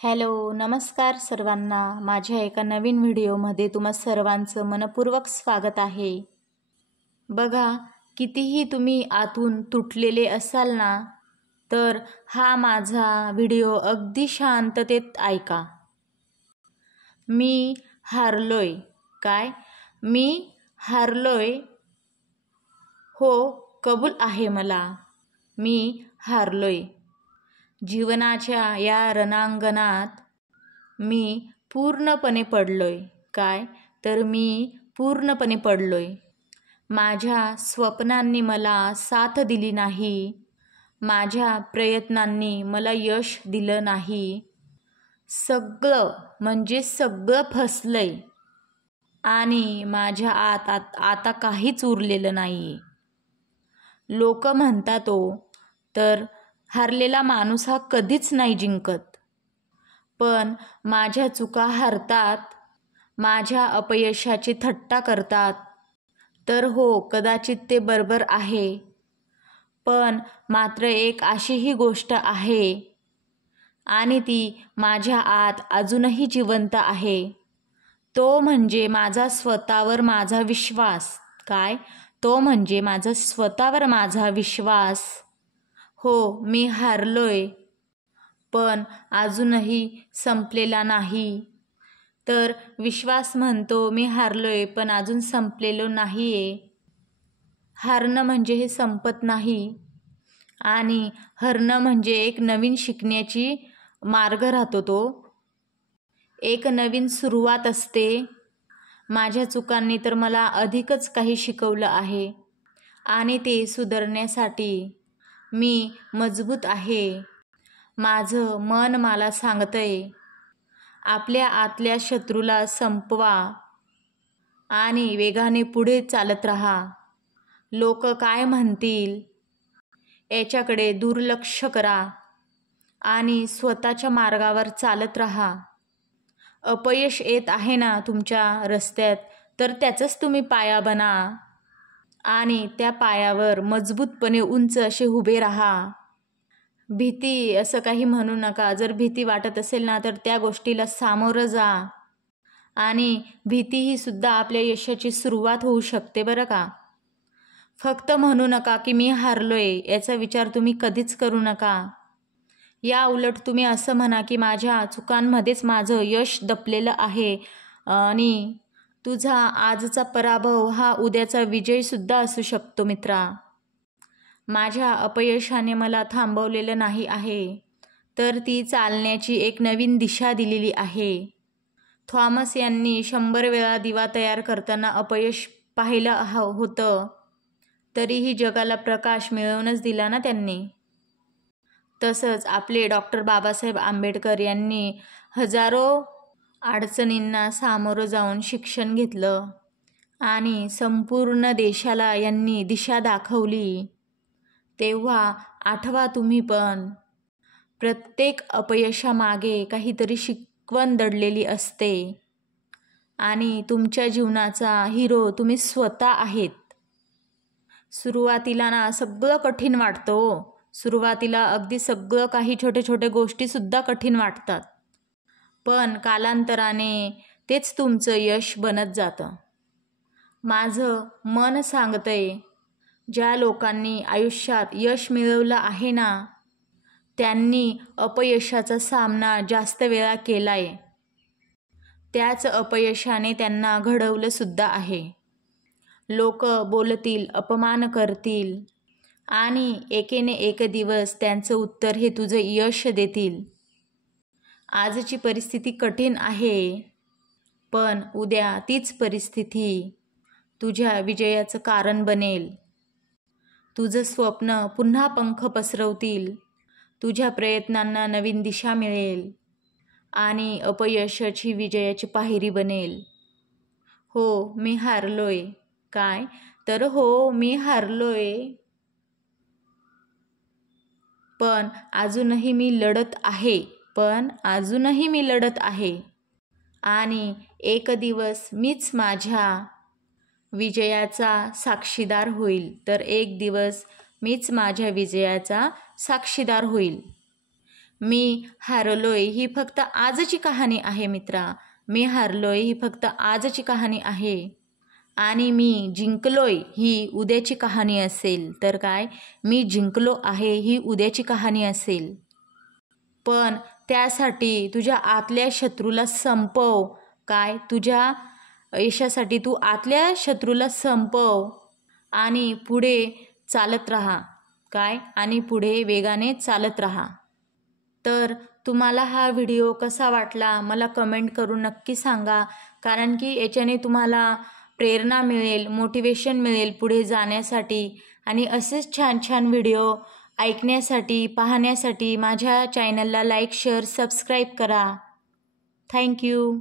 Hello, नमस्कार सर्वांना. माझ्या एका नवीन व्हिडिओमध्ये तुम्हा सर्वांचं मनपूर्वक स्वागत आहे. बघा, कितीही तुम्ही आतून तुटलेले असाल ना, तर हा माझा व्हिडिओ अगदी शांततेत ऐका. मी हारलोय. काय? मी हारलोय. हो, कबूल आहे मला. मी हारलोय. जीवनाच्या या रणांगणात मी पूर्णपणे पडलोय. काय? तर मी पूर्णपणे पडलोय. माझ्या स्वप्नांनी मला साथ दिली नाही. माझ्या प्रयत्नांनी मला यश दिलं नाही. सगळं म्हणजे सगळं फसलंय आणि माझ्या आता काहीच उरलेलं नाही. लोक म्हणतात तर हारलेला माणूस हा कधीच नाही जिंकत. पण माझ्या चुका हरतात, माझ्या अपयशाची थट्टा करतात. तर हो, कदाचित ते बरोबर आहे. पण मात्र एक अशीही गोष्ट आहे आणि ती माझ्या आत अजूनही जिवंत आहे. तो म्हणजे माझा स्वतःवर माझा विश्वास. काय? तो म्हणजे माझा स्वतःवर माझा विश्वास. हो, मी हारलोय, पण अजूनही संपलेला नाही. तर विश्वास म्हणतो मी हारलोय, पण अजून संपलेलो नाहीये. हारणं म्हणजे हे संपत नाही आणि हरणं म्हणजे एक नवीन शिकण्याची मार्ग राहतो. तो एक नवीन सुरुवात असते. माझ्या चुकांनी तर मला अधिकच काही शिकवलं आहे आणि ते सुधारण्यासाठी मी मजबूत आहे. माझं मन मला सांगतंय, आपल्या आतल्या शत्रूला संपवा आणि वेगाने पुढे चालत राहा. लोक काय म्हणतील याच्याकडे दुर्लक्ष करा आणि स्वतःच्या मार्गावर चालत राहा. अपयश येत आहे ना तुमच्या रस्त्यात, तर त्याचाच तुम्ही पाया बना आणि त्या पायावर मजबूतपणे उंच असे उभे राहा. भीती असं काही म्हणू नका. जर भीती वाटत असेल ना, तर त्या गोष्टीला सामोरं जा. आणि भीती ही सुद्धा आपल्या यशाची सुरुवात होऊ शकते बरं का. फक्त म्हणू नका की मी हारलोय, याचा विचार तुम्ही कधीच करू नका. या उलट तुम्ही असं म्हणा की माझ्या चुकांमध्येच माझं यश दबलेलं आहे आणि तुझा आजचा पराभव हा उद्याचा विजयसुद्धा असू शकतो मित्रा. माझ्या अपयशाने मला थांबवलेलं नाही आहे, तर ती चालण्याची एक नवीन दिशा दिलेली आहे. थॉमस यांनी 100 वेळा दिवा तयार करताना अपयश पाहिलं होतं, तरीही जगाला प्रकाश मिळवूनच दिला ना त्यांनी. तसंच आपले डॉक्टर बाबासाहेब आंबेडकर यांनी हजारो अडचणींना सामोरं जाऊन शिक्षण घेतलं आणि संपूर्ण देशाला यांनी दिशा दाखवली. तेव्हा आठवा तुम्ही पण, प्रत्येक अपयशामागे काहीतरी शिकवण दडलेली असते आणि तुमच्या जीवनाचा हिरो तुम्ही स्वतः आहेत. सुरुवातीला ना सगळं कठीण वाटतं. सुरुवातीला अगदी सगळं काही छोटे छोटे गोष्टीसुद्धा कठीण वाटतात, पण कालांतराने तेच तुमचं यश बनत जातं. माझं मन सांगतंय, ज्या लोकांनी आयुष्यात यश मिळवलं आहे ना, त्यांनी अपयशाचा सामना जास्त वेळा केलाय. त्याच अपयशाने त्यांना घडवलं सुद्धा आहे. लोक बोलतील, अपमान करतील आणि एकेने एक दिवस त्यांचं उत्तर हे तुझं यश देतील. आजची परिस्थिती कठीण आहे, पण उद्या तीच परिस्थिती तुझ्या विजयाचं कारण बनेल. तुझं स्वप्न पुन्हा पंख पसरवतील. तुझ्या प्रयत्नांना नवीन दिशा मिळेल आणि अपयशाची विजयाची पायरी बनेल. हो, मी हारलोय. काय? तर हो, मी हारलोय, पण अजूनही मी लढत आहे. आणि एक दिवस मीच माझ्या विजयाचा साक्षीदार होईल. तर एक दिवस मीच माझ्या विजयाचा साक्षीदार होईल. मी हारलोय ही फक्त आजची कहाणी आहे मित्रा. मी हारलोय ही फक्त आजची कहाणी आहे. आणि मी जिंकलोय ही उद्याची कहाणी असेल. तर काय, मी जिंकलो आहे ही उद्याची कहाणी असेल. पण त्यासाठी तुझ्या आतल्या शत्रूला संपव. काय, तुझ्या यशासाठी तू आतल्या शत्रूला संपव आणि पुढे चालत राहा. काय, आणि पुढे वेगाने चालत राहा. तर तुम्हाला हा व्हिडिओ कसा वाटला मला कमेंट करून नक्की सांगा. कारण की याच्याने तुम्हाला प्रेरणा मिळेल, मोटिवेशन मिळेल पुढे जाण्यासाठी. आणि असेच छान छान व्हिडिओ ऐकण्यासाठी, पाहण्यासाठी माझ्या चॅनलला लाईक, शेअर, सबस्क्राईब करा. थँक्यू.